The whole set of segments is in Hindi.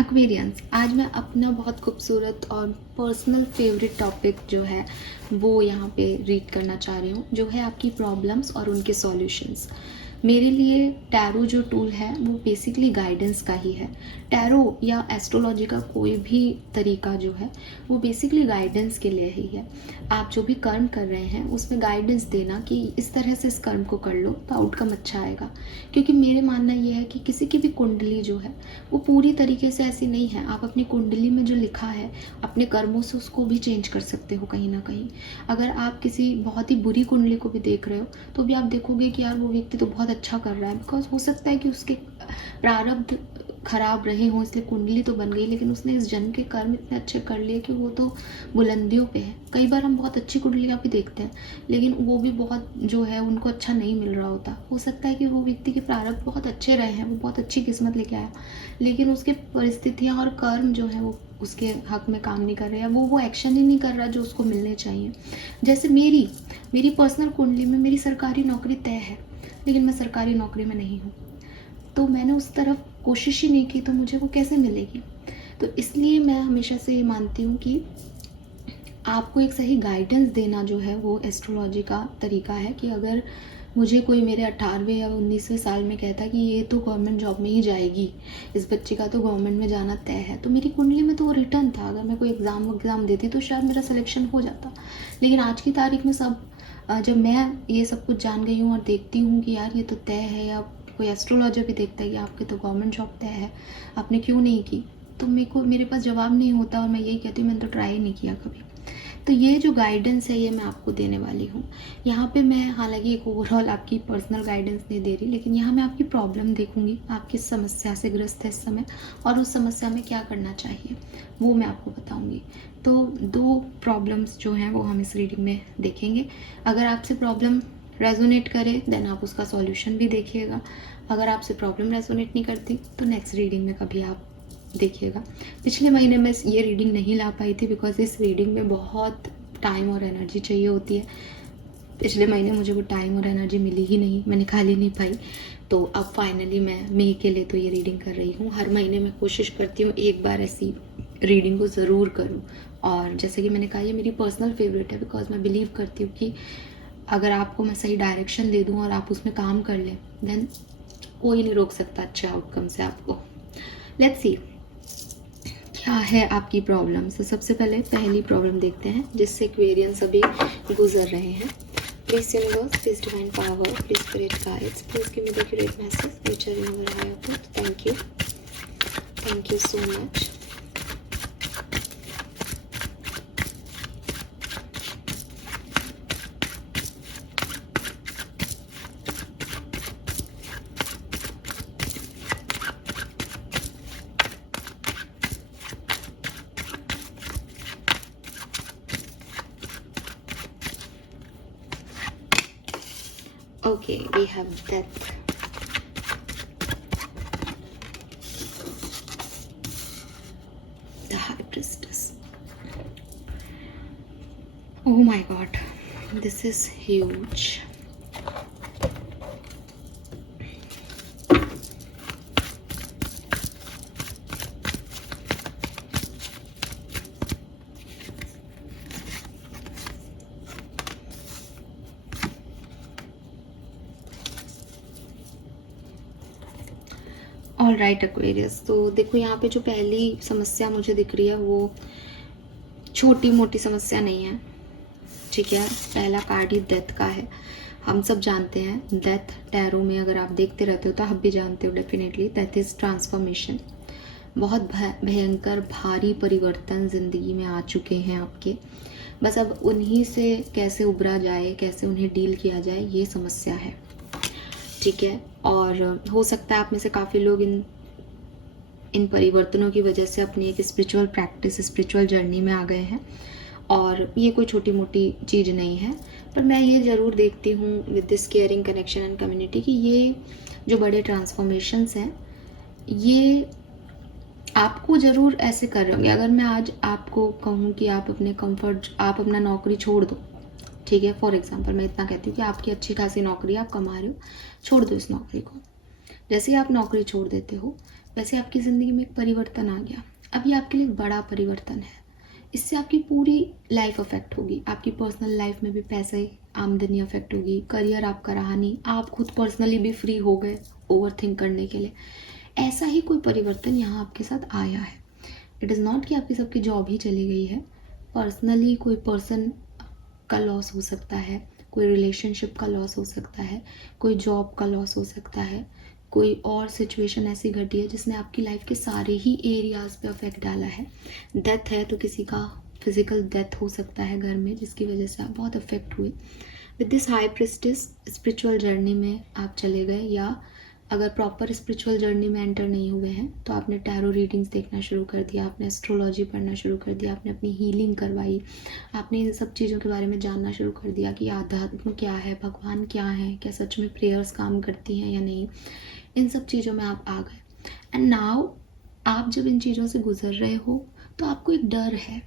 एक्वेरियंस, आज मैं अपना बहुत खूबसूरत और पर्सनल फेवरेट टॉपिक जो है वो यहाँ पे रीड करना चाह रही हूँ, जो है आपकी प्रॉब्लम्स और उनके सॉल्यूशंस। मेरे लिए टैरो जो टूल है वो बेसिकली गाइडेंस का ही है। टैरो या एस्ट्रोलॉजी का कोई भी तरीका जो है वो बेसिकली गाइडेंस के लिए ही है। आप जो भी कर्म कर रहे हैं उसमें गाइडेंस देना कि इस तरह से इस कर्म को कर लो तो आउटकम अच्छा आएगा। क्योंकि मेरे मानना ये है कि किसी की भी कुंडली जो है वो पूरी तरीके से ऐसी नहीं है। आप अपनी कुंडली में जो लिखा है अपने कर्मों से उसको भी चेंज कर सकते हो कहीं ना कहीं। अगर आप किसी बहुत ही बुरी कुंडली को भी देख रहे हो तो भी आप देखोगे कि यार वो व्यक्ति तो बहुत अच्छा कर रहा है, बिकॉज हो सकता है कि उसके प्रारब्ध खराब रहे हों इसलिए कुंडली तो बन गई, लेकिन उसने इस जन्म के कर्म इतने अच्छे कर लिए कि वो तो बुलंदियों पे है। कई बार हम बहुत अच्छी कुंडलियाँ भी देखते हैं लेकिन वो भी बहुत जो है उनको अच्छा नहीं मिल रहा होता। हो सकता है कि वो व्यक्ति के प्रारब्ध बहुत अच्छे रहे हैं, वो बहुत अच्छी किस्मत लेके आया, लेकिन उसके परिस्थितियाँ और कर्म जो है वो उसके हक में काम नहीं कर रहे हैं। वो एक्शन ही नहीं कर रहा जो उसको मिलने चाहिए। जैसे मेरी पर्सनल कुंडली में मेरी सरकारी नौकरी तय है, लेकिन मैं सरकारी नौकरी में नहीं हूँ, तो मैंने उस तरफ कोशिश ही नहीं की तो मुझे वो कैसे मिलेगी। तो इसलिए मैं हमेशा से ये मानती हूँ कि आपको एक सही गाइडेंस देना जो है वो एस्ट्रोलॉजी का तरीका है। कि अगर मुझे कोई मेरे 18वें या 19वें साल में कहता कि ये तो गवर्नमेंट जॉब में ही जाएगी, इस बच्चे का तो गवर्नमेंट में जाना तय है, तो मेरी कुंडली में तो वो रिटर्न था। अगर मैं कोई एग्ज़ाम देती तो शायद मेरा सिलेक्शन हो जाता। लेकिन आज की तारीख में जब मैं ये सब कुछ जान गई हूँ और देखती हूँ कि यार ये तो तय है, या कोई एस्ट्रोलॉजर भी देखता है कि आपके तो गवर्नमेंट जॉब तय है, आपने क्यों नहीं की, तो मेरे पास जवाब नहीं होता और मैं यही कहती हूँ मैंने तो ट्राई नहीं किया कभी। तो ये जो गाइडेंस है ये मैं आपको देने वाली हूँ। यहाँ पे मैं हालांकि एक ओवरऑल आपकी पर्सनल गाइडेंस नहीं दे रही, लेकिन यहाँ मैं आपकी प्रॉब्लम देखूंगी, आप किस समस्या से ग्रस्त है इस समय और उस समस्या में क्या करना चाहिए वो मैं आपको बताऊंगी। तो 2 प्रॉब्लम्स जो हैं वो हम इस रीडिंग में देखेंगे। अगर आपसे प्रॉब्लम रेजोनेट करे देन आप उसका सॉल्यूशन भी देखिएगा। अगर आपसे प्रॉब्लम रेजोनेट नहीं करती तो नेक्स्ट रीडिंग में कभी आप देखिएगा। पिछले महीने मैं ये रीडिंग नहीं ला पाई थी बिकॉज इस रीडिंग में बहुत टाइम और एनर्जी चाहिए होती है। पिछले महीने मुझे वो टाइम और एनर्जी मिली ही नहीं, मैं निकाल ही नहीं पाई। तो अब फाइनली मैं मई के लिए तो ये रीडिंग कर रही हूँ। हर महीने मैं कोशिश करती हूँ एक बार ऐसी रीडिंग को ज़रूर करूँ। और जैसे कि मैंने कहा ये मेरी पर्सनल फेवरेट है बिकॉज मैं बिलीव करती हूँ कि अगर आपको मैं सही डायरेक्शन दे दूँ और आप उसमें काम कर लें देन कोई नहीं रोक सकता अच्छे आउटकम से आपको। लेट्स सी क्या है आपकी प्रॉब्लम। तो सबसे पहले पहली प्रॉब्लम देखते हैं जिससे एक्वेरियंस अभी गुजर रहे हैं। Please universe, please divine power, please spirit guides, please give me the accurate message which are in your higher truth. Thank you so much. Okay, we have death. The High Priestess. Oh my God, this is huge. All right Aquarius, तो देखो यहाँ पे जो पहली समस्या मुझे दिख रही है वो छोटी मोटी समस्या नहीं है, ठीक है। पहला कार्ड ही डेथ का है। हम सब जानते हैं डेथ टैरो में, अगर आप देखते रहते हो तो आप भी जानते हो डेफिनेटली, डेथ इज ट्रांसफॉर्मेशन। बहुत भयंकर भारी परिवर्तन ज़िंदगी में आ चुके हैं आपके, बस अब उन्हीं से कैसे उबरा जाए, कैसे उन्हें डील किया जाए, ये समस्या है, ठीक है। और हो सकता है आप में से काफ़ी लोग इन परिवर्तनों की वजह से अपनी एक स्पिरिचुअल प्रैक्टिस, स्पिरिचुअल जर्नी में आ गए हैं। और ये कोई छोटी मोटी चीज़ नहीं है, पर मैं ये ज़रूर देखती हूँ with this caring connection and community कि ये जो बड़े ट्रांसफॉर्मेशंस हैं ये आपको ज़रूर ऐसे कर रहे होंगे। अगर मैं आज आपको कहूँ कि आप अपने कंफर्ट, आप अपना नौकरी छोड़ दो, ठीक है, फॉर एग्जांपल मैं इतना कहती हूँ कि आपकी अच्छी खासी नौकरी, आप कमा रहे हो, छोड़ दो इस नौकरी को। जैसे ही आप नौकरी छोड़ देते हो वैसे आपकी ज़िंदगी में एक परिवर्तन आ गया। अब ये आपके लिए एक बड़ा परिवर्तन है। इससे आपकी पूरी लाइफ अफेक्ट होगी। आपकी पर्सनल लाइफ में भी पैसे, आमदनी अफेक्ट होगी, करियर आपका रहा नहीं, आप खुद पर्सनली भी फ्री हो गए ओवरथिंक करने के लिए। ऐसा ही कोई परिवर्तन यहाँ आपके साथ आया है। इट इज़ नॉट कि आपकी सबकी जॉब ही चली गई है। पर्सनली कोई पर्सन का लॉस हो सकता है, कोई रिलेशनशिप का लॉस हो सकता है, कोई जॉब का लॉस हो सकता है, कोई और सिचुएशन ऐसी घटी है जिसने आपकी लाइफ के सारे ही एरियाज पे अफेक्ट डाला है। डेथ है तो किसी का फिजिकल डेथ हो सकता है घर में, जिसकी वजह से आप बहुत अफेक्ट हुए। With this high priestess spiritual journey में आप चले गए, या अगर प्रॉपर स्पिरिचुअल जर्नी में एंटर नहीं हुए हैं तो आपने टैरो रीडिंग्स देखना शुरू कर दिया, आपने एस्ट्रोलॉजी पढ़ना शुरू कर दिया, आपने अपनी हीलिंग करवाई, आपने इन सब चीज़ों के बारे में जानना शुरू कर दिया कि आध्यात्म क्या है, भगवान क्या है, क्या सच में प्रेयर्स काम करती हैं या नहीं। इन सब चीज़ों में आप आ गए। एंड नाउ आप जब इन चीज़ों से गुजर रहे हो तो आपको एक डर है।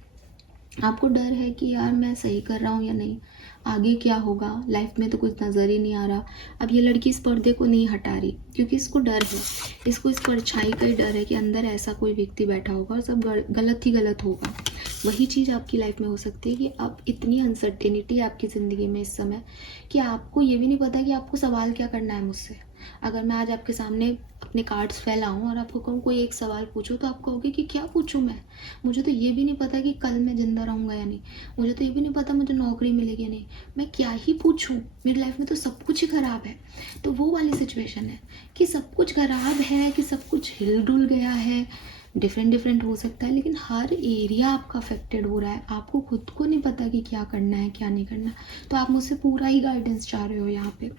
आपको डर है कि यार मैं सही कर रहा हूँ या नहीं, आगे क्या होगा, लाइफ में तो कुछ नज़र ही नहीं आ रहा। अब ये लड़की इस पर्दे को नहीं हटा रही क्योंकि इसको डर है, इसको इस परछाई का ही डर है कि अंदर ऐसा कोई व्यक्ति बैठा होगा और सब गलत ही गलत होगा। वही चीज़ आपकी लाइफ में हो सकती है कि अब इतनी अनसर्टेनिटी है आपकी ज़िंदगी में इस समय कि आपको ये भी नहीं पता कि आपको सवाल क्या करना है मुझसे। अगर मैं आज आपके सामने अपने कार्ड्स फैलाऊं और आपको कहूँ कोई एक सवाल पूछो तो आप कहोगे कि क्या पूछूं मैं, मुझे तो ये भी नहीं पता कि कल मैं ज़िंदा रहूँगा या नहीं, मुझे तो ये भी नहीं पता मुझे नौकरी मिलेगी या नहीं, मैं क्या ही पूछूं, मेरी लाइफ में तो सब कुछ ही ख़राब है। तो वो वाली सिचुएशन है कि सब कुछ ख़राब है, कि सब कुछ हिल डुल गया है, डिफरेंट हो सकता है, लेकिन हर एरिया आपका अफेक्टेड हो रहा है। आपको खुद को नहीं पता कि क्या करना है क्या नहीं करना। तो आप मुझसे पूरा ही गाइडेंस चाह रहे हो यहाँ पे।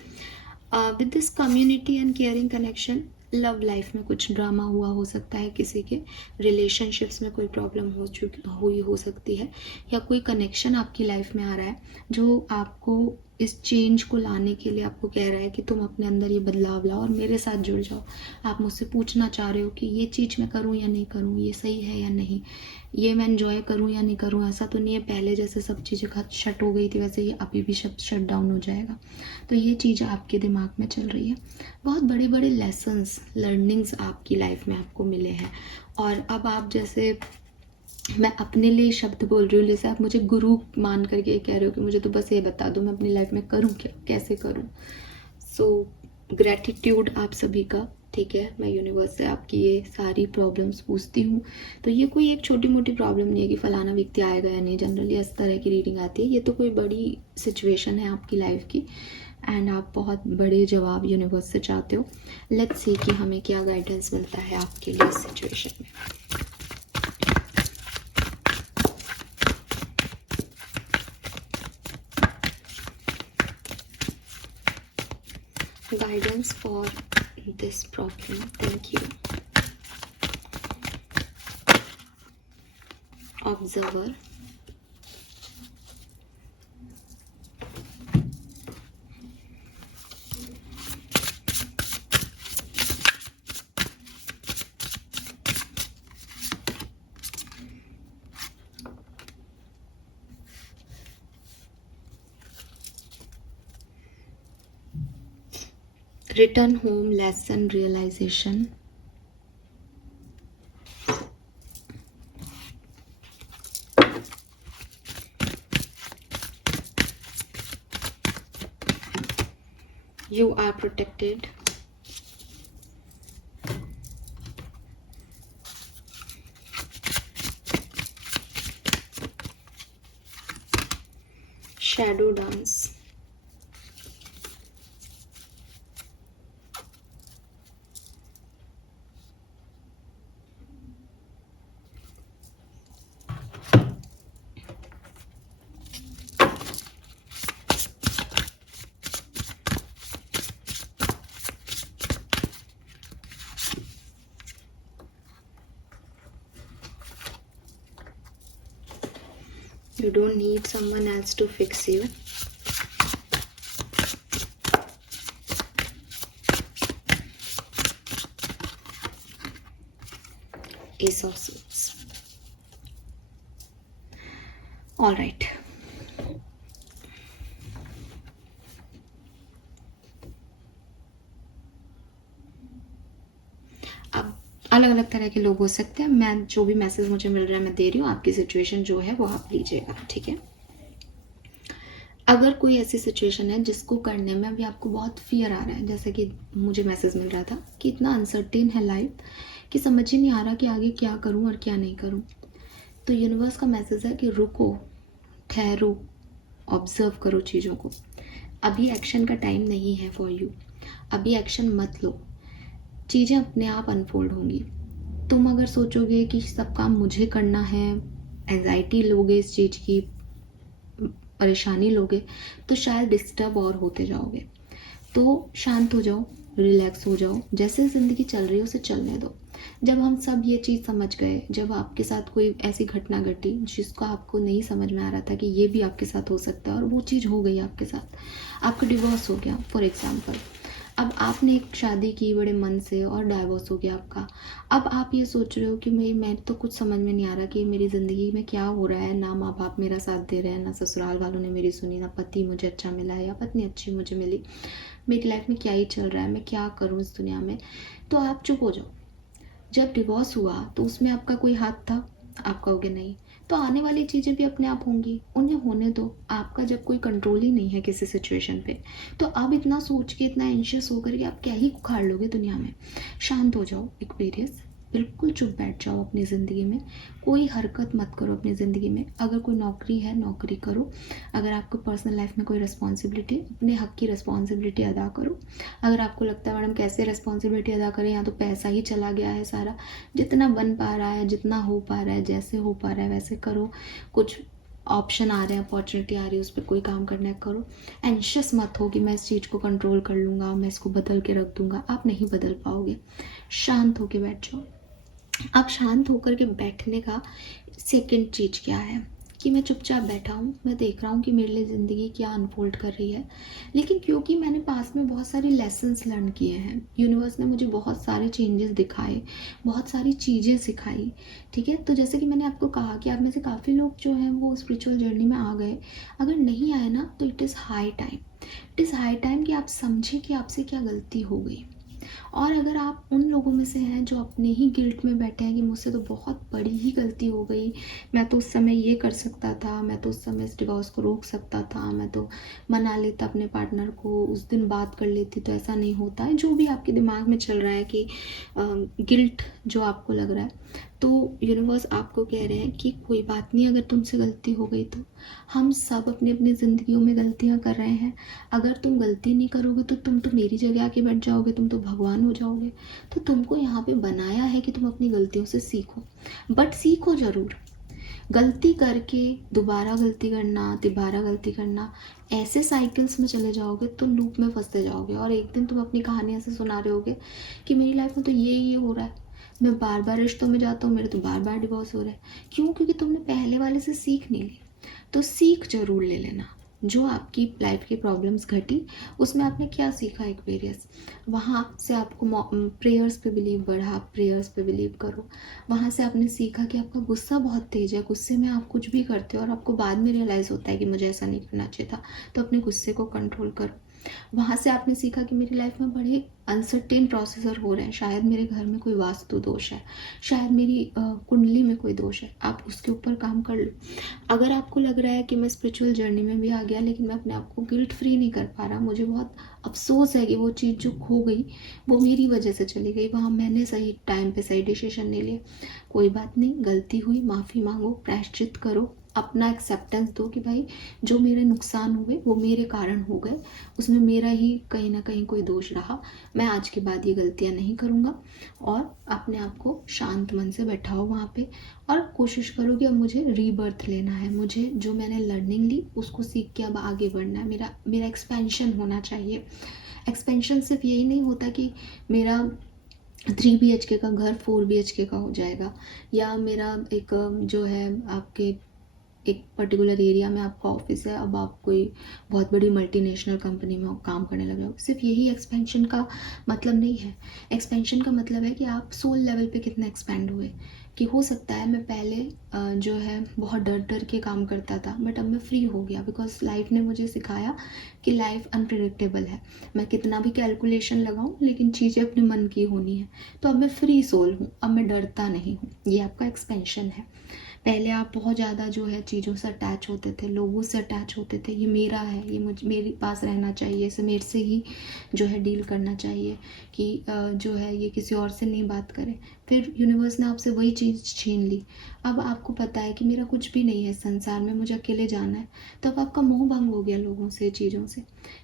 With this community and caring connection, love life में कुछ ड्रामा हुआ हो सकता है, किसी के रिलेशनशिप्स में कोई प्रॉब्लम हो सकती है, या कोई कनेक्शन आपकी लाइफ में आ रहा है जो आपको इस चेंज को लाने के लिए आपको कह रहा है कि तुम अपने अंदर ये बदलाव लाओ और मेरे साथ जुड़ जाओ। आप मुझसे पूछना चाह रहे हो कि ये चीज़ मैं करूँ या नहीं करूँ, ये सही है या नहीं, ये मैं एंजॉय करूँ या नहीं करूँ। ऐसा तो नहीं है पहले जैसे सब चीज़ें शट हो गई थी वैसे ये अभी भी शट डाउन हो जाएगा। तो ये चीज़ आपके दिमाग में चल रही है। बहुत बड़े बड़े लेसन्स, लर्निंग्स आपकी लाइफ में आपको मिले हैं। और अब आप जैसे, मैं अपने लिए शब्द बोल रही हूँ, जैसे आप मुझे गुरु मान करके कह रहे हो कि मुझे तो बस ये बता दो मैं अपनी लाइफ में करूँ क्या, कैसे करूँ। सो ग्रैटिट्यूड आप सभी का, ठीक है। मैं यूनिवर्स से आपकी ये सारी प्रॉब्लम्स पूछती हूँ। तो ये कोई एक छोटी मोटी प्रॉब्लम नहीं है कि फलाना व्यक्ति आएगा या नहीं, जनरली इस तरह की रीडिंग आती है। ये तो कोई बड़ी सिचुएशन है आपकी लाइफ की एंड आप बहुत बड़े जवाब यूनिवर्स से चाहते हो। लेट्स सी कि हमें क्या गाइडेंस मिलता है आपके लिए इस सिचुएशन में। Guidance for this problem. Thank you. Observer. Return home lesson realization. You are protected. Shadow dance. You don't need someone else to fix you. Ace of Swords. All right. अब अलग अलग तरह के लोग हो सकते हैं। मैं जो भी मैसेज मुझे मिल रहा है मैं दे रही हूँ, आपकी सिचुएशन जो है वो आप लीजिएगा, ठीक है। अगर कोई ऐसी सिचुएशन है जिसको करने में अभी आपको बहुत फियर आ रहा है, जैसे कि मुझे मैसेज मिल रहा था कि इतना अनसर्टेन है लाइफ कि समझ ही नहीं आ रहा कि आगे क्या करूं और क्या नहीं करूं, तो यूनिवर्स का मैसेज है कि रुको, ठहरो, ऑब्जर्व करो चीज़ों को। अभी एक्शन का टाइम नहीं है फॉर यू, अभी एक्शन मत लो, चीज़ें अपने आप अनफोल्ड होंगी। तुम अगर सोचोगे कि सब काम मुझे करना है, एंजाइटी लोगे, इस चीज़ की परेशानी लोगे, तो शायद डिस्टर्ब और होते जाओगे। तो शांत हो जाओ, रिलैक्स हो जाओ, जैसे ज़िंदगी चल रही है उसे चलने दो। जब हम सब ये चीज़ समझ गए, जब आपके साथ कोई ऐसी घटना घटी जिसको आपको नहीं समझ में आ रहा था कि ये भी आपके साथ हो सकता है, और वो चीज़ हो गई आपके साथ, आपका डिवोर्स हो गया फॉर एग्जाम्पल। अब आपने एक शादी की बड़े मन से और डाइवोर्स हो गया आपका। अब आप ये सोच रहे हो कि मैं तो कुछ समझ में नहीं आ रहा कि मेरी ज़िंदगी में क्या हो रहा है, ना माँ बाप मेरा साथ दे रहे हैं, ना ससुराल वालों ने मेरी सुनी, ना पति मुझे अच्छा मिला है या पत्नी अच्छी मुझे मिली, मेरी लाइफ में क्या ही चल रहा है, मैं क्या करूँ इस दुनिया में। तो आप चुप हो जाओ। जब डिवोर्स हुआ तो उसमें आपका कोई हाथ था? आप कहोगे नहीं। तो आने वाली चीज़ें भी अपने आप होंगी, उन्हें होने दो। आपका जब कोई कंट्रोल ही नहीं है किसी सिचुएशन पे, तो अब इतना सोच के, इतना एंशियस होकर के आप क्या ही उखाड़ लोगे दुनिया में। शांत हो जाओ, एक्वेरियस, बिल्कुल चुप बैठ जाओ अपनी ज़िंदगी में, कोई हरकत मत करो अपनी ज़िंदगी में। अगर कोई नौकरी है, नौकरी करो। अगर आपको पर्सनल लाइफ में कोई रिस्पॉन्सिबिलिटी, अपने हक की रिस्पॉन्सिबिलिटी अदा करो। अगर आपको लगता है मैडम कैसे रिस्पॉन्सिबिलिटी अदा करें, यहाँ तो पैसा ही चला गया है सारा, जितना बन पा रहा है, जितना हो पा रहा है, जैसे हो पा रहा है वैसे करो। कुछ ऑप्शन आ रहे हैं, अपॉर्चुनिटी आ रही है, उस पर कोई काम करना है करो। एंशियस मत हो कि मैं इस चीज़ को कंट्रोल कर लूँगा, मैं इसको बदल के रख दूँगा, आप नहीं बदल पाओगे। शांत होके बैठ जाओ। अब शांत होकर के बैठने का सेकंड चीज़ क्या है कि मैं चुपचाप बैठा हूँ, मैं देख रहा हूँ कि मेरे लिए ज़िंदगी क्या अनफोल्ड कर रही है। लेकिन क्योंकि मैंने पास में बहुत सारे लेसन्स लर्न किए हैं, यूनिवर्स ने मुझे बहुत सारे चेंजेस दिखाए, बहुत सारी चीज़ें सिखाई, ठीक है। तो जैसे कि मैंने आपको कहा कि आप में से काफ़ी लोग जो हैं वो स्पिरिचुअल जर्नी में आ गए। अगर नहीं आए ना तो it is high time, it is high time कि आप समझें कि आपसे क्या गलती हो गई। और अगर आप उन लोगों में से हैं जो अपने ही गिल्ट में बैठे हैं कि मुझसे तो बहुत बड़ी ही गलती हो गई, मैं तो उस समय ये कर सकता था, मैं तो उस समय इस डिवोर्स को रोक सकता था, मैं तो मना लेता अपने पार्टनर को, उस दिन बात कर लेती तो ऐसा नहीं होता है, जो भी आपके दिमाग में चल रहा है कि गिल्ट जो आपको लग रहा है, तो यूनिवर्स आपको कह रहे हैं कि कोई बात नहीं, अगर तुमसे गलती हो गई तो हम सब अपनी अपनी ज़िंदगियों में गलतियां कर रहे हैं। अगर तुम गलती नहीं करोगे तो तुम तो मेरी जगह आके बैठ जाओगे, तुम तो भगवान हो जाओगे। तो तुमको यहाँ पे बनाया है कि तुम अपनी गलतियों से सीखो, बट सीखो ज़रूर। गलती करके दोबारा गलती करना, तिबारा गलती करना, ऐसे साइकिल्स में चले जाओगे तो लूप में फंसते जाओगे, और एक दिन तुम अपनी कहानी ऐसे सुना रहे होगे कि मेरी लाइफ में तो ये हो रहा है, मैं बार बार रिश्तों में जाता हूँ, मेरे तो बार बार डिवोर्स हो रहा है। क्यों? क्योंकि तुमने पहले वाले से सीख नहीं ली। तो सीख जरूर ले लेना। जो आपकी लाइफ की प्रॉब्लम्स घटी उसमें आपने क्या सीखा एक्वेरियस, वहाँ से आपको प्रेयर्स पे बिलीव बढ़ा, आप प्रेयर्स पे बिलीव करो। वहाँ से आपने सीखा कि आपका गुस्सा बहुत तेज है, गुस्से में आप कुछ भी करते हो और आपको बाद में रियलाइज़ होता है कि मुझे ऐसा नहीं करना चाहिए था, तो अपने गुस्से को कंट्रोल करो। वहाँ से आपने सीखा कि मेरी लाइफ में बड़े अनसर्टेन प्रोसेसर हो रहे हैं, शायद मेरे घर में कोई वास्तु दोष है, शायद मेरी कुंडली में कोई दोष है, आप उसके ऊपर काम कर लो। अगर आपको लग रहा है कि मैं स्पिरिचुअल जर्नी में भी आ गया लेकिन मैं अपने आप को गिल्ट फ्री नहीं कर पा रहा, मुझे बहुत अफसोस है कि वो चीज़ जो खो गई वो मेरी वजह से चली गई, वहाँ मैंने सही टाइम पे सही डिसीजन नहीं लिया, कोई बात नहीं, गलती हुई, माफ़ी मांगो, प्रायश्चित करो, अपना एक्सेप्टेंस दो कि भाई जो मेरे नुकसान हुए वो मेरे कारण हो गए, उसमें मेरा ही कहीं ना कहीं कोई दोष रहा, मैं आज के बाद ये गलतियां नहीं करूँगा। और अपने आप को शांत मन से बैठाओ वहाँ पे, और कोशिश करो कि अब मुझे रीबर्थ लेना है, मुझे जो मैंने लर्निंग ली उसको सीख के अब आगे बढ़ना है, मेरा एक्सपेंशन होना चाहिए। एक्सपेंशन सिर्फ यही नहीं होता कि मेरा 3 BHK का घर 4 BHK का हो जाएगा, या मेरा एक जो है आपके एक पर्टिकुलर एरिया में आपका ऑफिस है, अब आप कोई बहुत बड़ी मल्टीनेशनल कंपनी में काम करने लगे हो। सिर्फ यही एक्सपेंशन का मतलब नहीं है। एक्सपेंशन का मतलब है कि आप सोल लेवल पे कितना एक्सपेंड हुए, कि हो सकता है मैं पहले जो है बहुत डर डर के काम करता था, बट अब मैं फ्री हो गया बिकॉज लाइफ ने मुझे सिखाया कि लाइफ अनप्रिडिक्टेबल है। मैं कितना भी कैलकुलेशन लगाऊं लेकिन चीज़ें अपने मन की होनी है। तो अब मैं फ्री सोल हूँ, अब मैं डरता नहीं हूँ। ये आपका एक्सपेंशन है। पहले आप बहुत ज़्यादा जो है चीज़ों से अटैच होते थे, लोगों से अटैच होते थे, ये मेरा है, ये मुझ मेरे पास रहना चाहिए, इसे मेरे से ही जो है डील करना चाहिए, कि जो है ये किसी और से नहीं बात करे। फिर यूनिवर्स ने आपसे वही चीज़ छीन ली। अब आपको पता है कि मेरा कुछ भी नहीं है संसार में, मुझे अकेले जाना है। तो अब आपका मोह भंग हो गया लोगों से, चीज़ों से।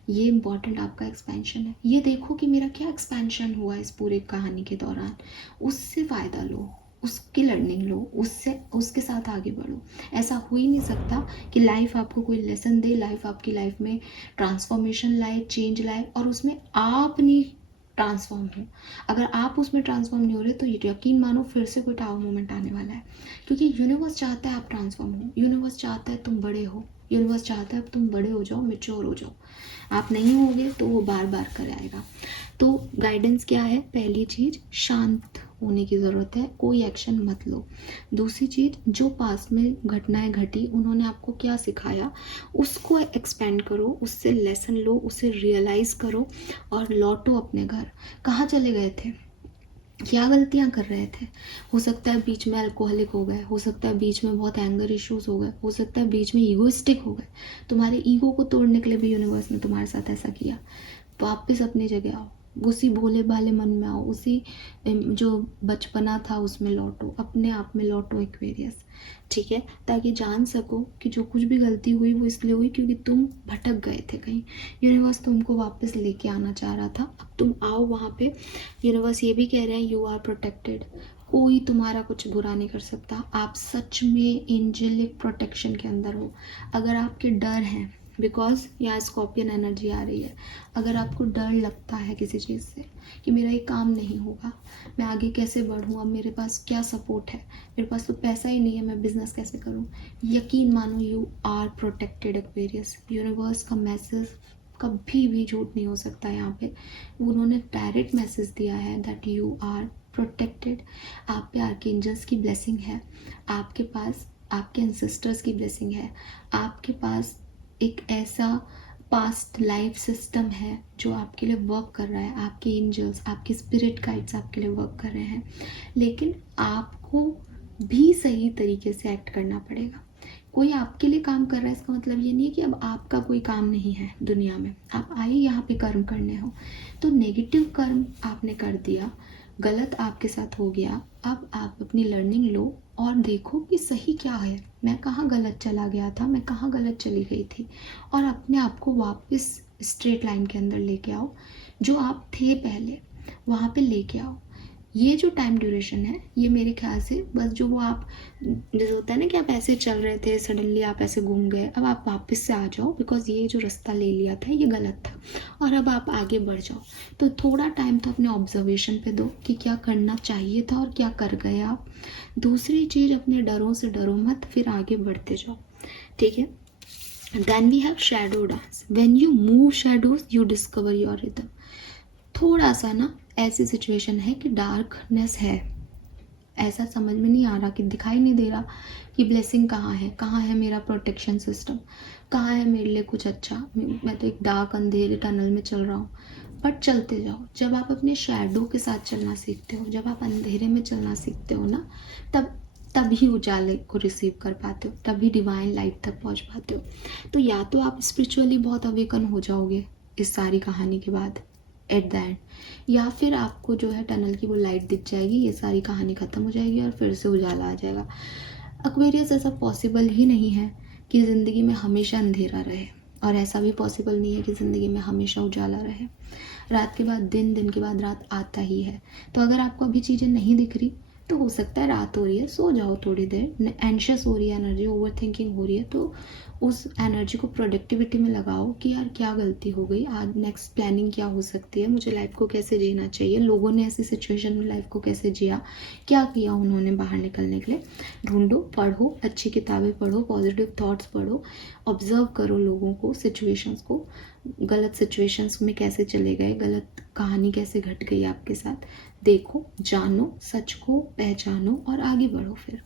ये इंपॉर्टेंट आपका एक्सपेंशन है। ये देखो कि मेरा क्या एक्सपेंशन हुआ इस पूरे कहानी के दौरान, उससे फ़ायदा लो, उसकी लर्निंग लो, उससे उसके साथ आगे बढ़ो। ऐसा हो ही नहीं सकता कि लाइफ आपको कोई लेसन दे, लाइफ आपकी लाइफ में ट्रांसफॉर्मेशन लाए, चेंज लाए और उसमें आप नहीं ट्रांसफॉर्म हो। अगर आप उसमें ट्रांसफॉर्म नहीं हो रहे तो यकीन मानो फिर से कोई टावर मोमेंट आने वाला है। क्योंकि यूनिवर्स चाहता है आप ट्रांसफॉर्म हो, यूनिवर्स चाहता है तुम बड़े हो, यूनिवर्स चाहता है तुम बड़े हो जाओ, मेच्योर हो जाओ। आप नहीं होगे तो वो बार बार कराएगा। तो गाइडेंस क्या है? पहली चीज़, शांत होने की ज़रूरत है, कोई एक्शन मत लो। दूसरी चीज़, जो पास में घटनाएं घटी उन्होंने आपको क्या सिखाया उसको एक्सपेंड करो, उससे लेसन लो, उसे रियलाइज़ करो और लौटो अपने घर। कहाँ चले गए थे? क्या गलतियां कर रहे थे? हो सकता है बीच में अल्कोहलिक हो गए, हो सकता है बीच में बहुत एंगर इश्यूज हो गए, हो सकता है बीच में ईगोइस्टिक हो गए। तुम्हारे ईगो को तोड़ने के लिए भी यूनिवर्स ने तुम्हारे साथ ऐसा किया। वापस अपनी जगह आओ, उसी भोले भाले मन में आओ, उसी जो बचपना था उसमें लौटो, अपने आप में लौटो एक्वेरियस। ठीक है? ताकि जान सको कि जो कुछ भी गलती हुई वो इसलिए हुई क्योंकि तुम भटक गए थे कहीं। यूनिवर्स तुमको वापस लेके आना चाह रहा था, अब तुम आओ वहाँ पे। यूनिवर्स ये भी कह रहे हैं यू आर प्रोटेक्टेड, कोई तुम्हारा कुछ बुरा नहीं कर सकता। आप सच में एंजेलिक प्रोटेक्शन के अंदर हो। अगर आपके डर हैं, बिकॉज यहाँ स्कॉर्पियन एनर्जी आ रही है, अगर आपको डर लगता है किसी चीज़ से कि मेरा ये काम नहीं होगा, मैं आगे कैसे बढ़ूँ, अब मेरे पास क्या सपोर्ट है, मेरे पास तो पैसा ही नहीं है, मैं बिजनेस कैसे करूँ, यकीन मानो you are protected Aquarius. Universe का मैसेज कभी भी झूठ नहीं हो सकता। यहाँ पे उन्होंने डायरेक्ट मैसेज दिया है दैट यू आर प्रोटेक्टेड। आप पे आर्कएंजल्स की ब्लेसिंग है, आपके पास आपके एंसेस्टर्स की ब्लेसिंग है, आपके पास एक ऐसा पास्ट लाइफ सिस्टम है जो आपके लिए वर्क कर रहा है, आपके एंजल्स, आपके स्पिरिट गाइड्स आपके लिए वर्क कर रहे हैं। लेकिन आपको भी सही तरीके से एक्ट करना पड़ेगा। कोई आपके लिए काम कर रहा है इसका मतलब ये नहीं है कि अब आपका कोई काम नहीं है दुनिया में। आप आए यहाँ पे कर्म करने हो, तो नेगेटिव कर्म आपने कर दिया, गलत आपके साथ हो गया। अब आप अपनी लर्निंग लो और देखो कि सही क्या है, मैं कहाँ गलत चला गया था, मैं कहाँ गलत चली गई थी, और अपने आप को वापस स्ट्रेट लाइन के अंदर लेके आओ। जो आप थे पहले वहाँ पे लेके आओ। ये जो टाइम ड्यूरेशन है ये मेरे ख्याल से बस जो वो आप जैसे होता है ना कि आप ऐसे चल रहे थे, सडनली आप ऐसे घूम गए, अब आप वापस से आ जाओ बिकॉज ये जो रास्ता ले लिया था ये गलत था और अब आप आगे बढ़ जाओ। तो थोड़ा टाइम तो अपने ऑब्जर्वेशन पे दो कि क्या करना चाहिए था और क्या कर गए आप। दूसरी चीज़, अपने डरों से डरो मत, फिर आगे बढ़ते जाओ। ठीक है? Then we have shadow dance. When you move shadows you discover your rhythm. थोड़ा सा ना ऐसी सिचुएशन है कि डार्कनेस है, ऐसा समझ में नहीं आ रहा, कि दिखाई नहीं दे रहा कि ब्लेसिंग कहाँ है मेरा प्रोटेक्शन सिस्टम, कहाँ है मेरे लिए कुछ अच्छा। मैं तो एक डार्क अंधेरे टनल में चल रहा हूँ। बट चलते जाओ। जब आप अपने शैडो के साथ चलना सीखते हो, जब आप अंधेरे में चलना सीखते हो ना, तभी उजाले को रिसीव कर पाते हो, तभी डिवाइन लाइट तक पहुँच पाते हो। तो या तो आप स्पिरिचुअली बहुत अवेकन हो जाओगे इस सारी कहानी के बाद एट द एंड, या फिर आपको जो है टनल की वो लाइट दिख जाएगी, ये सारी कहानी ख़त्म हो जाएगी और फिर से उजाला आ जाएगा। एक्वेरियस, ऐसा पॉसिबल ही नहीं है कि ज़िंदगी में हमेशा अंधेरा रहे, और ऐसा भी पॉसिबल नहीं है कि ज़िंदगी में हमेशा उजाला रहे। रात के बाद दिन, दिन के बाद रात आता ही है। तो अगर आपको अभी चीज़ें नहीं दिख रही तो हो सकता है रात हो रही है, सो जाओ थोड़ी देर। एंशियस हो रही है एनर्जी, ओवर थिंकिंग हो रही है, तो उस एनर्जी को प्रोडक्टिविटी में लगाओ कि यार क्या गलती हो गई, आज नेक्स्ट प्लानिंग क्या हो सकती है, मुझे लाइफ को कैसे जीना चाहिए, लोगों ने ऐसी सिचुएशन में लाइफ को कैसे जिया, क्या किया उन्होंने बाहर निकलने के लिए। ढूंढो, पढ़ो, अच्छी किताबें पढ़ो, पॉजिटिव थॉट्स पढ़ो, ऑब्जर्व करो लोगों को, सिचुएशंस को, गलत सिचुएशंस में कैसे चले गए, गलत कहानी कैसे घट गई आपके साथ। देखो, जानो, सच को पहचानो और आगे बढ़ो फिर,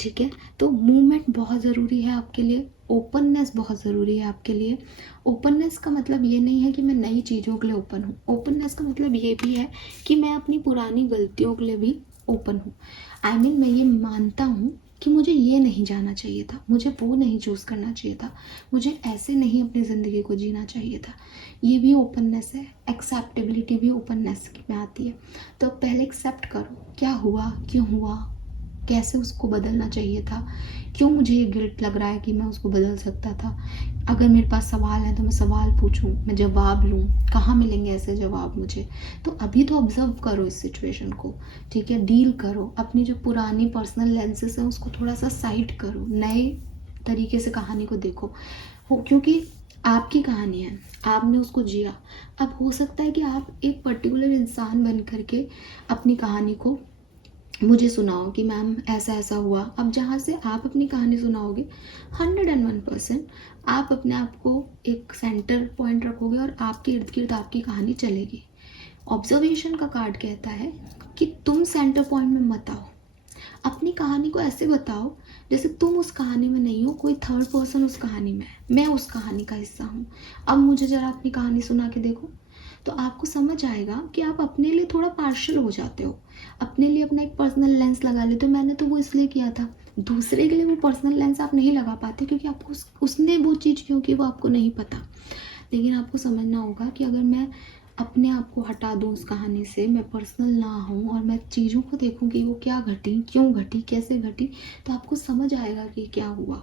ठीक है। तो मूवमेंट बहुत ज़रूरी है आपके लिए, ओपननेस बहुत ज़रूरी है आपके लिए। ओपननेस का मतलब ये नहीं है कि मैं नई चीज़ों के लिए ओपन हूँ, ओपननेस का मतलब ये भी है कि मैं अपनी पुरानी गलतियों के लिए भी ओपन हूँ। आई मीन मैं ये मानता हूँ कि मुझे ये नहीं जाना चाहिए था, मुझे वो नहीं चूज़ करना चाहिए था, मुझे ऐसे नहीं अपनी ज़िंदगी को जीना चाहिए था। ये भी ओपननेस है। एक्सेप्टेबिलिटी भी ओपननेस में आती है। तो पहले एक्सेप्ट करो, क्या हुआ, क्यों हुआ, कैसे उसको बदलना चाहिए था, क्यों मुझे ये गिल्ट लग रहा है कि मैं उसको बदल सकता था। अगर मेरे पास सवाल है तो मैं सवाल पूछूं, मैं जवाब लूं, कहाँ मिलेंगे ऐसे जवाब मुझे। तो अभी तो ऑब्जर्व करो इस सिचुएशन को, ठीक है, डील करो, अपनी जो पुरानी पर्सनल लेंसेस हैं उसको थोड़ा सा साइड करो, नए तरीके से कहानी को देखो। क्योंकि आपकी कहानी है, आपने उसको जिया। अब हो सकता है कि आप एक पर्टिकुलर इंसान बन करके अपनी कहानी को मुझे सुनाओ कि मैम ऐसा ऐसा हुआ। अब जहाँ से आप अपनी कहानी सुनाओगे 101% आप अपने आप को एक सेंटर पॉइंट रखोगे और आपके इर्द गिर्द आपकी कहानी चलेगी। ऑब्जर्वेशन का कार्ड कहता है कि तुम सेंटर पॉइंट में मत आओ, अपनी कहानी को ऐसे बताओ जैसे तुम उस कहानी में नहीं हो, कोई थर्ड पर्सन उस कहानी में है, मैं उस कहानी का हिस्सा हूँ। अब मुझे जरा अपनी कहानी सुना के देखो, तो आपको समझ आएगा कि आप अपने लिए थोड़ा पार्शियल हो जाते हो, अपने लिए अपना एक पर्सनल लेंस लगा लेते हो। मैंने तो वो इसलिए किया था, दूसरे के लिए वो पर्सनल लेंस आप नहीं लगा पाते क्योंकि आपको उसने वो चीज़ क्यों की वो आपको नहीं पता। लेकिन आपको समझना होगा कि अगर मैं अपने आप को हटा दूँ उस कहानी से, मैं पर्सनल ना हूँ और मैं चीज़ों को देखूँ कि वो क्या घटी, क्यों घटी, कैसे घटी, तो आपको समझ आएगा कि क्या हुआ,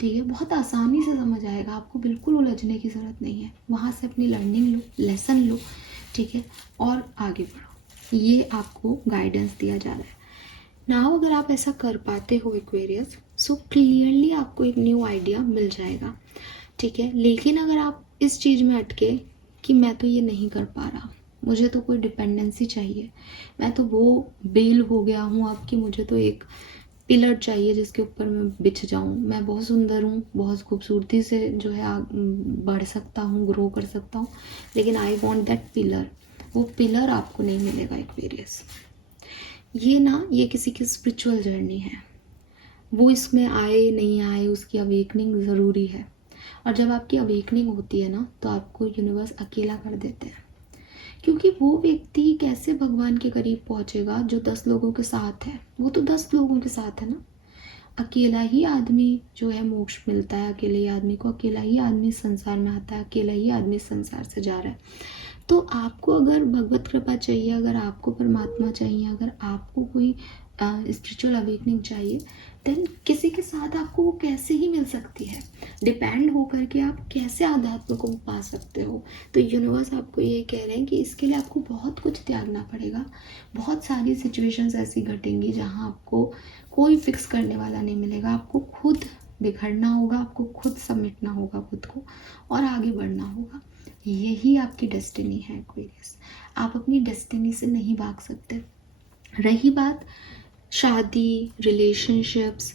ठीक है। बहुत आसानी से समझ आएगा, आपको बिल्कुल उलझने की ज़रूरत नहीं है। वहाँ से अपनी लर्निंग लो, लेसन लो, ठीक है, और आगे बढ़ो। ये आपको गाइडेंस दिया जा रहा है। नाउ अगर आप ऐसा कर पाते हो एक्वेरियस, सो क्लियरली आपको एक न्यू आइडिया मिल जाएगा, ठीक है। लेकिन अगर आप इस चीज़ में अटके कि मैं तो ये नहीं कर पा रहा, मुझे तो कोई डिपेंडेंसी चाहिए, मैं तो वो बेल हो गया हूँ आपकी, मुझे तो एक पिलर चाहिए जिसके ऊपर मैं बिछ जाऊँ, मैं बहुत सुंदर हूँ, बहुत खूबसूरती से जो है बढ़ सकता हूँ, ग्रो कर सकता हूँ, लेकिन आई वॉन्ट दैट पिलर, वो पिलर आपको नहीं मिलेगा एक्वेरियस। ये किसी की स्पिरिचुअल जर्नी है, वो इसमें आए नहीं आए उसकी अवेकनिंग ज़रूरी है। और जब आपकी अवेकनिंग होती है ना, तो आपको यूनिवर्स अकेला कर देते हैं, क्योंकि वो व्यक्ति कैसे भगवान के करीब पहुंचेगा जो 10 लोगों के साथ है, वो तो 10 लोगों के साथ है ना। अकेला ही आदमी जो है मोक्ष मिलता है, अकेले ही आदमी को, अकेला ही आदमी संसार में आता है, अकेला ही आदमी संसार से जा रहा है। तो आपको अगर भगवत कृपा चाहिए, अगर आपको परमात्मा चाहिए, अगर आपको कोई स्पिरिचुअल अवेकनिंग चाहिए, देन किसी के साथ आपको वो कैसे ही मिल सकती है, डिपेंड हो करके आप कैसे आध्यात्म को पा सकते हो। तो यूनिवर्स आपको ये कह रहे हैं कि इसके लिए आपको बहुत कुछ त्यागना पड़ेगा, बहुत सारी सिचुएशंस ऐसी घटेंगी जहाँ आपको कोई फिक्स करने वाला नहीं मिलेगा, आपको खुद बिखरना होगा, आपको खुद समेटना होगा खुद को और आगे बढ़ना होगा। यही आपकी डेस्टिनी है एक्वेरियस, आप अपनी डेस्टिनी से नहीं भाग सकते। रही बात शादी, रिलेशनशिप्स,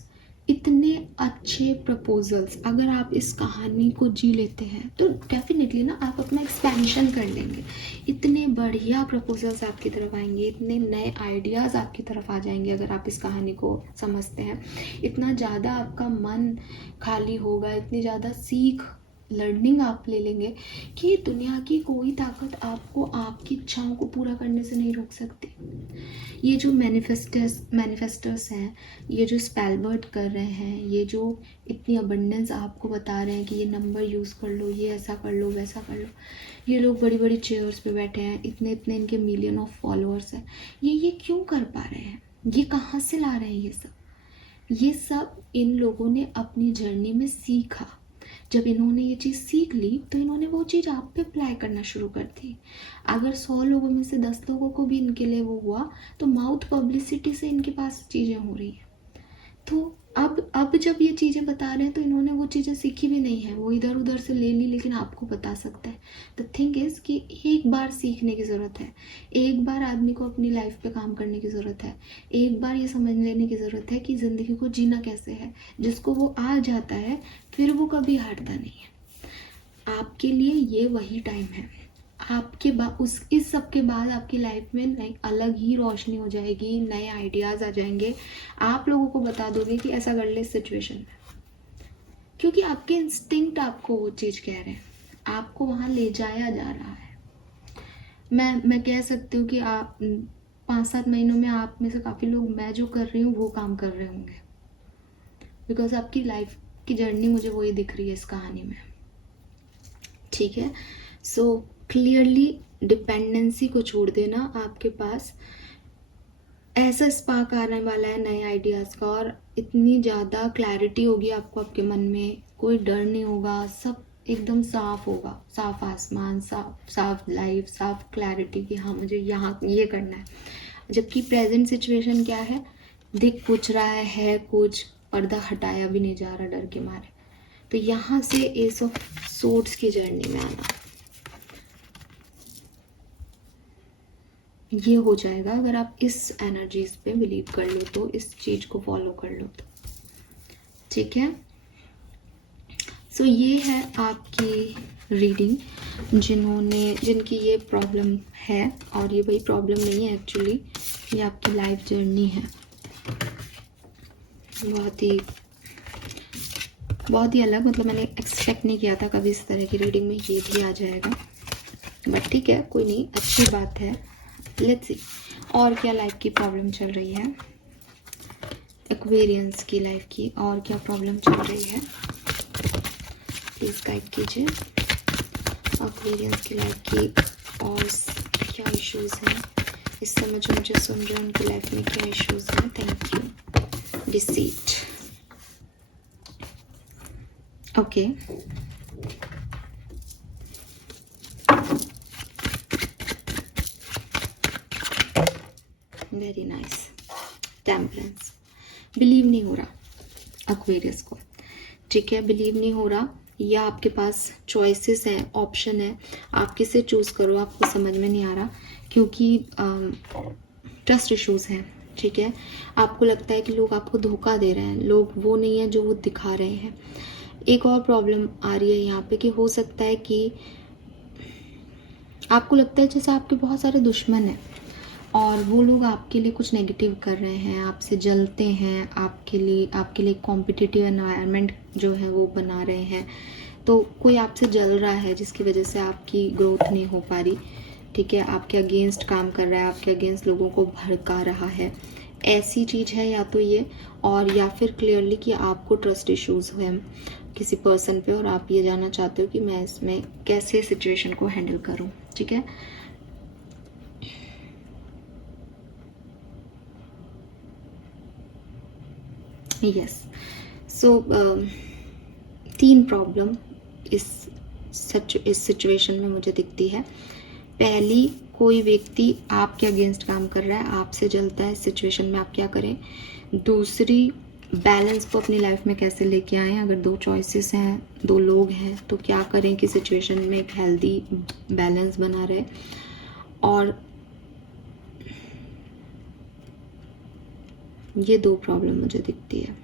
इतने अच्छे प्रपोजल्स, अगर आप इस कहानी को जी लेते हैं तो डेफिनेटली ना आप अपना एक्सपेंशन कर लेंगे, इतने बढ़िया प्रपोजल्स आपकी तरफ आएंगे, इतने नए आइडियाज़ आपकी तरफ आ जाएंगे अगर आप इस कहानी को समझते हैं। इतना ज़्यादा आपका मन खाली होगा, इतनी ज़्यादा सीख लर्निंग आप ले लेंगे कि दुनिया की कोई ताकत आपको आपकी इच्छाओं को पूरा करने से नहीं रोक सकती। ये जो मैनिफेस्टर्स हैं, ये जो स्पेलवर्ड कर रहे हैं, ये जो इतनी अबंडेंस आपको बता रहे हैं कि ये नंबर यूज़ कर लो, ये ऐसा कर लो, वैसा कर लो, ये लोग बड़ी बड़ी चेयर्स पे बैठे हैं, इतने इतने इनके मिलियन ऑफ फॉलोअर्स हैं, ये क्यों कर पा रहे हैं, ये कहाँ से ला रहे हैं ये सब इन लोगों ने अपनी जर्नी में सीखा। जब इन्होंने ये चीज़ सीख ली तो इन्होंने वो चीज़ आप पे अप्लाई करना शुरू कर दी। अगर 100 लोगों में से 10 लोगों को भी इनके लिए वो हुआ, तो माउथ पब्लिसिटी से इनके पास चीज़ें हो रही हैं। तो अब जब ये चीज़ें बता रहे हैं तो इन्होंने वो चीज़ें सीखी भी नहीं है, वो इधर उधर से ले ली, लेकिन आपको बता सकता है। द थिंग इज़ कि एक बार सीखने की ज़रूरत है, एक बार आदमी को अपनी लाइफ पे काम करने की ज़रूरत है, एक बार ये समझ लेने की ज़रूरत है कि ज़िंदगी को जीना कैसे है। जिसको वो आ जाता है फिर वो कभी हारता नहीं है। आपके लिए ये वही टाइम है। आपके बाद इस सब के बाद आपकी लाइफ में नई अलग ही रोशनी हो जाएगी, नए आइडियाज़ आ जाएंगे। आप लोगों को बता दोगे कि ऐसा कर ले इस सिचुएशन में, क्योंकि आपके इंस्टिंक्ट आपको वो चीज़ कह रहे हैं, आपको वहाँ ले जाया जा रहा है। मैं कह सकती हूँ कि आप 5-7 महीनों में आप में से काफ़ी लोग मैं जो कर रही हूँ वो काम कर रहे होंगे, बिकॉज आपकी लाइफ की जर्नी मुझे वही दिख रही है इस कहानी में। ठीक है, सो क्लियरली डिपेंडेंसी को छोड़ देना। आपके पास ऐसा स्पार्क आने वाला है नए आइडियाज़ का, और इतनी ज़्यादा क्लैरिटी होगी आपको आपके मन में, कोई डर नहीं होगा, सब एकदम साफ होगा, साफ आसमान, साफ लाइफ, साफ क्लैरिटी कि हाँ मुझे यहाँ ये करना है। जबकि प्रेजेंट सिचुएशन क्या है, दिख पूछ रहा है कुछ, पर्दा हटाया भी नहीं जा रहा डर के मारे। तो यहाँ से एस ऑफ सोर्ड्स की जर्नी में आना, ये हो जाएगा अगर आप इस एनर्जीज पे बिलीव कर लो तो, इस चीज़ को फॉलो कर लो तो। ठीक है, सो ये है आपकी रीडिंग। जिनकी ये प्रॉब्लम है, और ये वही प्रॉब्लम नहीं है एक्चुअली, ये आपकी लाइफ जर्नी है। बहुत ही अलग, मतलब मैंने एक्सपेक्ट नहीं किया था कभी इस तरह की रीडिंग में ये भी आ जाएगा, बट ठीक है, कोई नहीं, अच्छी बात है। लेट्स सी और क्या लाइफ की प्रॉब्लम चल रही है, एक्वेरियंस की लाइफ की और क्या प्रॉब्लम चल रही है, प्लीज़ गाइड कीजिए। एक्वेरियंस की लाइफ की और क्या इश्यूज़ हैं इस समय जो मुझे सुन रहे हैं, उनकी लाइफ में क्या इश्यूज़ हैं। Thank you. Deceit, okay, very nice. Temperance, believe नहीं हो रहा एक्वेरियस को। ठीक है, बिलीव नहीं हो रहा, या आपके पास चॉइसेस हैं, ऑप्शन है, आप किसे चूज़ करो आपको समझ में नहीं आ रहा, क्योंकि ट्रस्ट इश्यूज हैं। ठीक है, आपको लगता है कि लोग आपको धोखा दे रहे हैं, लोग वो नहीं है जो वो दिखा रहे हैं। एक और प्रॉब्लम आ रही है यहाँ पे कि हो सकता है कि आपको लगता है जैसे आपके बहुत सारे दुश्मन हैं और वो लोग आपके लिए कुछ नेगेटिव कर रहे हैं, आपसे जलते हैं, आपके लिए कॉम्पिटिटिव एनवायरनमेंट जो है वो बना रहे हैं। तो कोई आपसे जल रहा है जिसकी वजह से आपकी ग्रोथ नहीं हो पा रही। ठीक है, आपके अगेंस्ट काम कर रहा है, आपके अगेंस्ट लोगों को भड़का रहा है, ऐसी चीज़ है या तो ये, और या फिर क्लियरली कि आपको ट्रस्ट इश्यूज़ हुए किसी पर्सन पे और आप ये जानना चाहते हो कि मैं इसमें कैसे सिचुएशन को हैंडल करूं। ठीक है, यस, सो 3 प्रॉब्लम इस सिचुएशन में मुझे दिखती है। पहली, कोई व्यक्ति आपके अगेंस्ट काम कर रहा है, आपसे जलता है, इस सिचुएशन में आप क्या करें। दूसरी, बैलेंस को अपनी लाइफ में कैसे लेके आएँ। अगर 2 चॉइसेस हैं, 2 लोग हैं, तो क्या करें कि सिचुएशन में एक हेल्दी बैलेंस बना रहे। और ये 2 प्रॉब्लम मुझे दिखती है,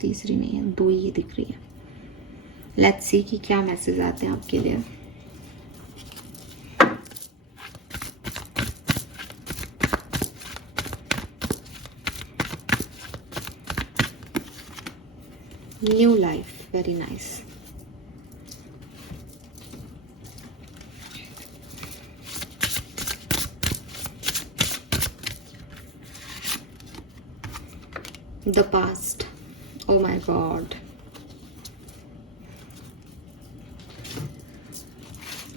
तीसरी नहीं है, 2 ही दिख रही है। लेट्स सी कि क्या मैसेज आते हैं आपके लिए। New life, very nice. The past, oh my god,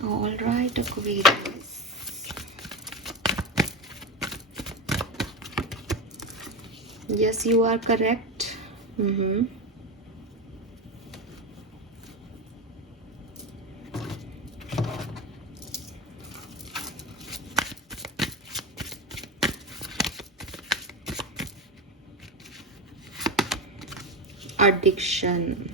all right, Aquarius, yes, you are correct. Addiction,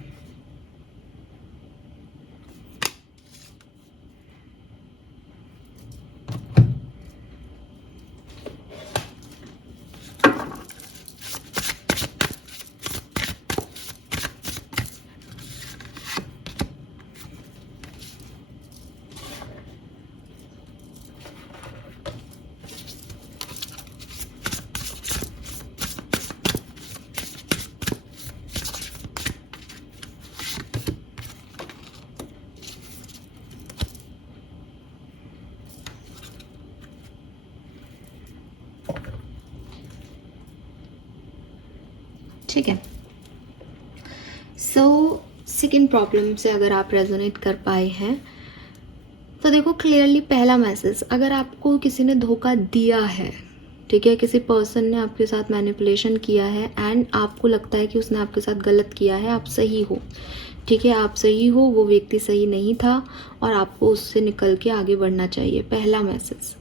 ठीक है। सो सेकेंड प्रॉब्लम से अगर आप रेजोनेट कर पाए हैं तो देखो क्लियरली पहला मैसेज, अगर आपको किसी ने धोखा दिया है, ठीक है, किसी पर्सन ने आपके साथ मैनिपुलेशन किया है एंड आपको लगता है कि उसने आपके साथ गलत किया है, आप सही हो, ठीक है, आप सही हो, वो व्यक्ति सही नहीं था और आपको उससे निकल के आगे बढ़ना चाहिए, पहला मैसेज,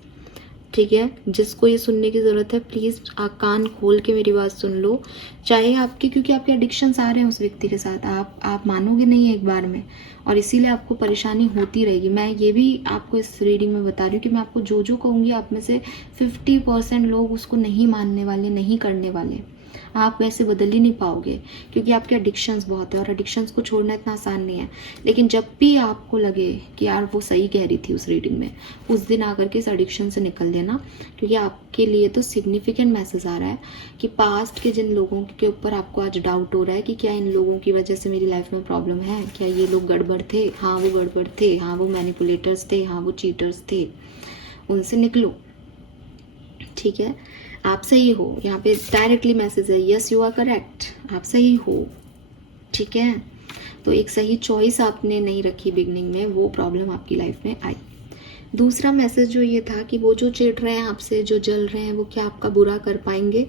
ठीक है। जिसको ये सुनने की ज़रूरत है प्लीज़ कान खोल के मेरी बात सुन लो, चाहे आपके, क्योंकि आपके एडिक्शंस आ रहे हैं उस व्यक्ति के साथ, आप मानोगे नहीं एक बार में, और इसीलिए आपको परेशानी होती रहेगी। मैं ये भी आपको इस रीडिंग में बता रही हूँ कि मैं आपको जो जो कहूँगी आप में से 50% लोग उसको नहीं मानने वाले, नहीं करने वाले, आप वैसे बदल ही नहीं पाओगे क्योंकि आपके एडिक्शंस बहुत है और एडिक्शंस को छोड़ना इतना आसान नहीं है। लेकिन जब भी आपको लगे कि यार वो सही कह रही थी उस रीडिंग में, उस दिन आकर के इस एडिक्शन से निकल देना, क्योंकि आपके लिए तो सिग्निफिकेंट मैसेज आ रहा है कि पास्ट के जिन लोगों के ऊपर आपको आज डाउट हो रहा है कि क्या इन लोगों की वजह से मेरी लाइफ में प्रॉब्लम है, क्या ये लोग गड़बड़ थे, हाँ वो गड़बड़ थे, हाँ वो मैनिपुलेटर्स थे, हाँ वो चीटर्स थे, उनसे निकलो, ठीक है। आप सही हो, यहाँ पे डायरेक्टली मैसेज है, यस यू आर करेक्ट, आप सही हो, ठीक है। तो एक सही चॉइस आपने नहीं रखी बिगनिंग में, वो प्रॉब्लम आपकी लाइफ में आई। दूसरा मैसेज जो ये था कि वो जो चिढ़ रहे हैं आपसे, जो जल रहे हैं, वो क्या आपका बुरा कर पाएंगे?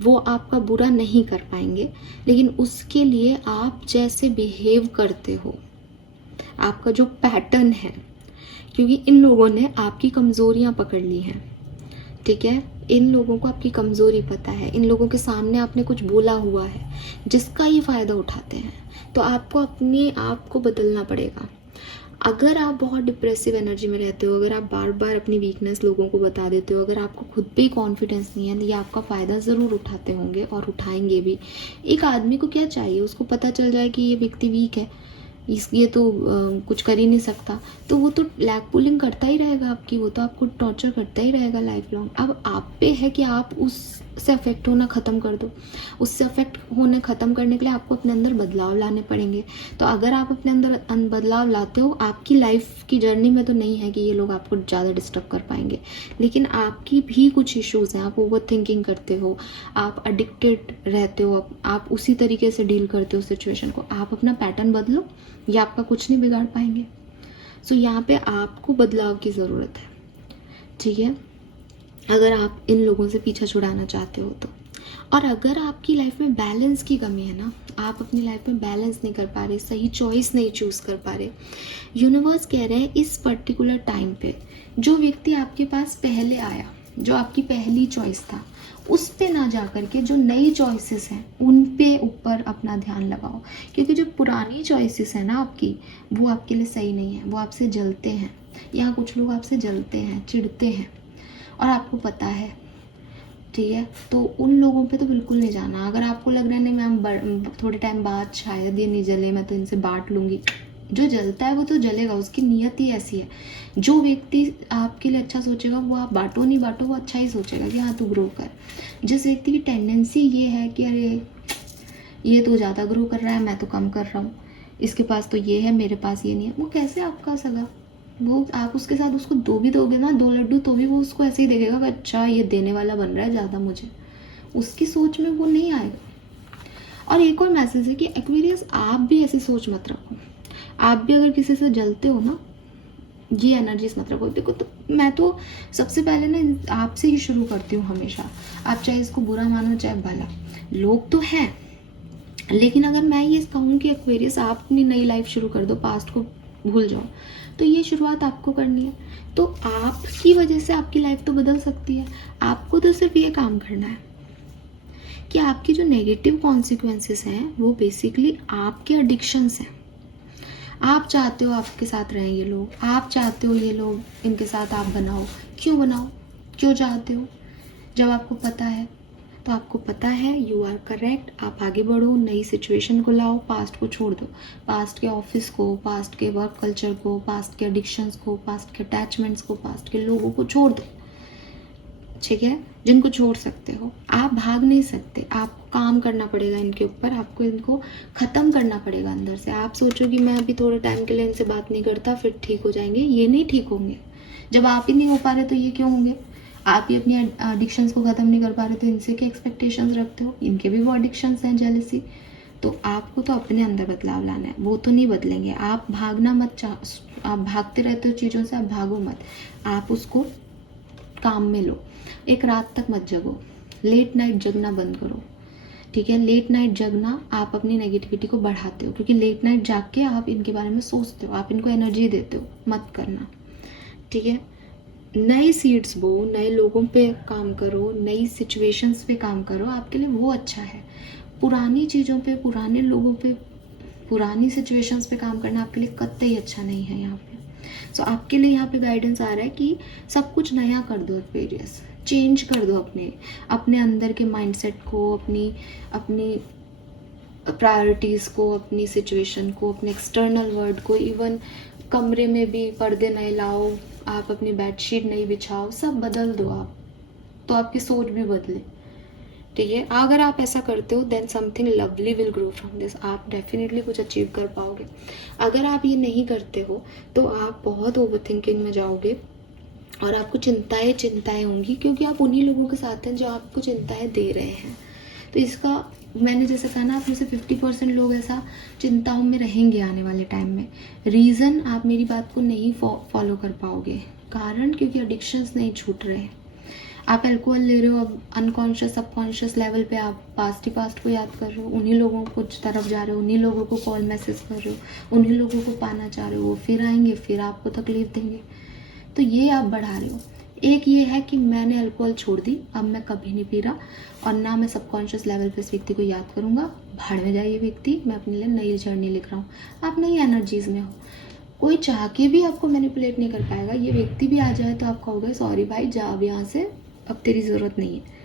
वो आपका बुरा नहीं कर पाएंगे, लेकिन उसके लिए आप जैसे बिहेव करते हो, आपका जो पैटर्न है, क्योंकि इन लोगों ने आपकी कमज़ोरियाँ पकड़ ली हैं, ठीक है। इन लोगों को आपकी कमज़ोरी पता है, इन लोगों के सामने आपने कुछ बोला हुआ है जिसका ये फ़ायदा उठाते हैं, तो आपको अपने आप को बदलना पड़ेगा। अगर आप बहुत डिप्रेसिव एनर्जी में रहते हो, अगर आप बार बार अपनी वीकनेस लोगों को बता देते हो, अगर आपको खुद पे कॉन्फिडेंस नहीं है, तो ये आपका फ़ायदा ज़रूर उठाते होंगे और उठाएंगे भी। एक आदमी को क्या चाहिए, उसको पता चल जाए कि ये व्यक्ति वीक है, ये तो कुछ कर ही नहीं सकता, तो वो तो लैग पुलिंग करता ही रहेगा आपकी, वो तो आपको टॉर्चर करता ही रहेगा लाइफ लॉन्ग। अब आप पे है कि आप उससे अफेक्ट होना ख़त्म कर दो। उससे अफेक्ट होने ख़त्म करने के लिए आपको अपने अंदर बदलाव लाने पड़ेंगे। तो अगर आप अपने अंदर बदलाव लाते हो, आपकी लाइफ की जर्नी में तो नहीं है कि ये लोग आपको ज़्यादा डिस्टर्ब कर पाएंगे, लेकिन आपकी भी कुछ इश्यूज़ हैं। आप ओवर थिंकिंग करते हो, आप एडिक्टेड रहते हो, आप उसी तरीके से डील करते हो सिचुएशन को। आप अपना पैटर्न बदलो, ये आपका कुछ नहीं बिगाड़ पाएंगे। सो यहाँ पे आपको बदलाव की ज़रूरत है, ठीक है, अगर आप इन लोगों से पीछा छुड़ाना चाहते हो तो। और अगर आपकी लाइफ में बैलेंस की कमी है ना, आप अपनी लाइफ में बैलेंस नहीं कर पा रहे, सही चॉइस नहीं चूज़ कर पा रहे, यूनिवर्स कह रहे हैं इस पर्टिकुलर टाइम पे जो व्यक्ति आपके पास पहले आया, जो आपकी पहली चॉइस था, उस पे ना जा करके जो नई चॉइसेस हैं उन पे ऊपर अपना ध्यान लगाओ, क्योंकि जो पुरानी चॉइसेस हैं ना आपकी, वो आपके लिए सही नहीं है, वो आपसे जलते हैं। यहाँ कुछ लोग आपसे जलते हैं, चिढ़ते हैं और आपको पता है, ठीक है। तो उन लोगों पे तो बिल्कुल नहीं जाना। अगर आपको लग रहा है नहीं मैम थोड़े टाइम बाद शायद ये नहीं जले, मैं तो इनसे बांट लूँगी, जो जलता है वो तो जलेगा, उसकी नीयत ही ऐसी है। जो व्यक्ति आपके लिए अच्छा सोचेगा वो आप बांटो नहीं बांटो वो अच्छा ही सोचेगा कि हाँ तू ग्रो कर। जिस व्यक्ति की टेंडेंसी ये है कि अरे ये तो ज़्यादा ग्रो कर रहा है, मैं तो कम कर रहा हूँ, इसके पास तो ये है मेरे पास ये नहीं है, वो कैसे आपका सगा? वो आप उसके साथ उसको दो भी दोगे ना 2 लड्डू, तो भी वो उसको ऐसे ही देखेगा कि अच्छा ये देने वाला बन रहा है ज़्यादा मुझे, उसकी सोच में वो नहीं आएगा। और एक और मैसेज है कि एक्वेरियस आप भी ऐसी सोच मत रखो। आप भी अगर किसी से जलते हो ना, ये एनर्जीज मत रखो। देखो तो मैं तो सबसे पहले ना आपसे ही शुरू करती हूँ हमेशा। आप चाहे इसको बुरा मानो चाहे भला, लोग तो हैं, लेकिन अगर मैं ये कहूँ कि एक्वेरियस आप अपनी नई लाइफ शुरू कर दो, पास्ट को भूल जाओ, तो ये शुरुआत आपको करनी है। तो आपकी वजह से आपकी लाइफ तो बदल सकती है। आपको तो सिर्फ ये काम करना है कि आपकी जो नेगेटिव कॉन्सिक्वेंसेस हैं वो बेसिकली आपके एडिक्शंस हैं। आप चाहते हो आपके साथ रहें ये लोग, आप चाहते हो ये लोग इनके साथ आप बनाओ, क्यों बनाओ, क्यों चाहते हो? जब आपको पता है तो आपको पता है यू आर करेक्ट, आप आगे बढ़ो, नई सिचुएशन को लाओ, पास्ट को छोड़ दो, पास्ट के ऑफिस को, पास्ट के वर्क कल्चर को, पास्ट के एडिक्शंस को, पास्ट के अटैचमेंट्स को, पास्ट के लोगों को छोड़ दो, ठीक है, जिनको छोड़ सकते हो। आप भाग नहीं सकते, आपको काम करना पड़ेगा इनके ऊपर, आपको इनको ख़त्म करना पड़ेगा अंदर से। आप सोचो कि मैं अभी थोड़े टाइम के लिए इनसे बात नहीं करता फिर ठीक हो जाएंगे, ये नहीं ठीक होंगे। जब आप ही नहीं हो पा रहे तो ये क्यों होंगे? आप ही अपनी एडिक्शंस को ख़त्म नहीं कर पा रहे तो इनसे क्या एक्सपेक्टेशंस रखते हो? इनके भी वो एडिक्शंस हैं, जेलसी। तो आपको तो अपने अंदर बदलाव लाना है, वो तो नहीं बदलेंगे। आप भागना मत, आप भागते रहते हो चीज़ों से, आप भागो मत, आप उसको काम में लो। एक रात तक मत जगो, लेट नाइट जगना बंद करो, ठीक है? लेट नाइट जगना आप अपनी नेगेटिविटी को बढ़ाते हो, क्योंकि लेट नाइट जाग के आप इनके बारे में सोचते हो, आप इनको एनर्जी देते हो। मत करना, ठीक है? नए सीड्स बो, नए लोगों पे काम करो, नई सिचुएशंस पे काम करो, आपके लिए वो अच्छा है। पुरानी चीज़ों पे, पुराने लोगों पे, पुरानी सिचुएशंस पे काम करना आपके लिए कतई अच्छा नहीं है यहाँ पे। सो आपके लिए यहाँ पे गाइडेंस आ रहा है कि सब कुछ नया कर दो, एक्सपीरियंस चेंज कर दो, अपने अंदर के माइंडसेट को, अपनी प्रायोरिटीज़ को, अपनी सिचुएशन को, अपने एक्सटर्नल वर्ल्ड को। इवन कमरे में भी पर्दे नए लाओ, आप अपनी बेडशीट नहीं बिछाओ, सब बदल दो आप, तो आपकी सोच भी बदले, ठीक है? अगर आप ऐसा करते हो then something lovely will grow from this. आप डेफिनेटली कुछ अचीव कर पाओगे। अगर आप ये नहीं करते हो तो आप बहुत ओवर थिंकिंग में जाओगे और आपको चिंताएं होंगी, क्योंकि आप उन्हीं लोगों के साथ हैं जो आपको चिंताएं दे रहे हैं। तो इसका मैंने जैसे कहा ना, आप में से 50% लोग ऐसा चिंताओं में रहेंगे आने वाले टाइम में। रीज़न, आप मेरी बात को नहीं फॉलो कर पाओगे। कारण, क्योंकि एडिक्शंस नहीं छूट रहे। आप अल्कोहल ले रहे हो, अब अनकॉन्शियस सबकॉन्शियस लेवल पे आप पास्ट को याद कर रहे हो, उन्हीं लोगों को तरफ जा रहे हो, उन्हीं लोगों को कॉल मैसेज कर रहे हो, उन्हीं लोगों को पाना चाह रहे हो, वो फिर आएंगे, फिर आपको तकलीफ देंगे। तो ये आप बढ़ा रहे हो। एक ये है कि मैंने अल्कोहल छोड़ दी, अब मैं कभी नहीं पी रहा, और ना मैं सबकॉन्शियस लेवल पे इस व्यक्ति को याद करूँगा। भाड़ में जाए ये व्यक्ति, मैं अपने लिए नई जर्नी लिख रहा हूँ। आप नई एनर्जीज़ में हो, कोई चाह के भी आपको मैनिपुलेट नहीं कर पाएगा। ये व्यक्ति भी आ जाए तो आप कहोगे सॉरी भाई, जा अब यहाँ से, अब तेरी ज़रूरत नहीं है।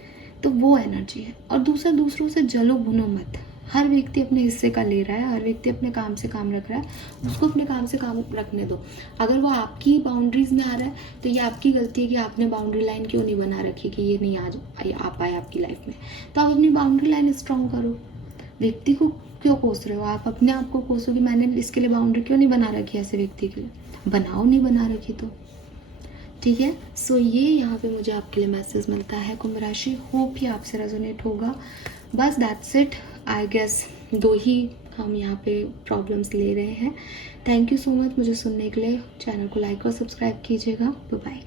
तो वो एनर्जी है। और दूसरों से जलो भुनो मत। हर व्यक्ति अपने हिस्से का ले रहा है, हर व्यक्ति अपने काम से काम रख रहा है, उसको अपने काम से काम रखने दो। अगर वो आपकी बाउंड्रीज़ में आ रहा है तो ये आपकी गलती है कि आपने बाउंड्री लाइन क्यों नहीं बना रखी कि ये नहीं आ पाए आपकी लाइफ में। तो आप अपनी बाउंड्री लाइन स्ट्रॉन्ग करो। व्यक्ति को क्यों कोस रहे हो? आप अपने आप को कोसो कि मैंने इसके लिए बाउंड्री क्यों नहीं बना रखी ऐसे व्यक्ति के लिए। बनाओ, नहीं बना रखी तो, ठीक है? सो ये यहाँ पे मुझे आपके लिए मैसेज मिलता है कुंभ राशि। होप ही आपसे रेजोनेट होगा। बस दैट्स इट, आई गेस 2 ही हम यहाँ पे प्रॉब्लम्स ले रहे हैं। थैंक यू सो मच मुझे सुनने के लिए। चैनल को लाइक और सब्सक्राइब कीजिएगा। Bye bye.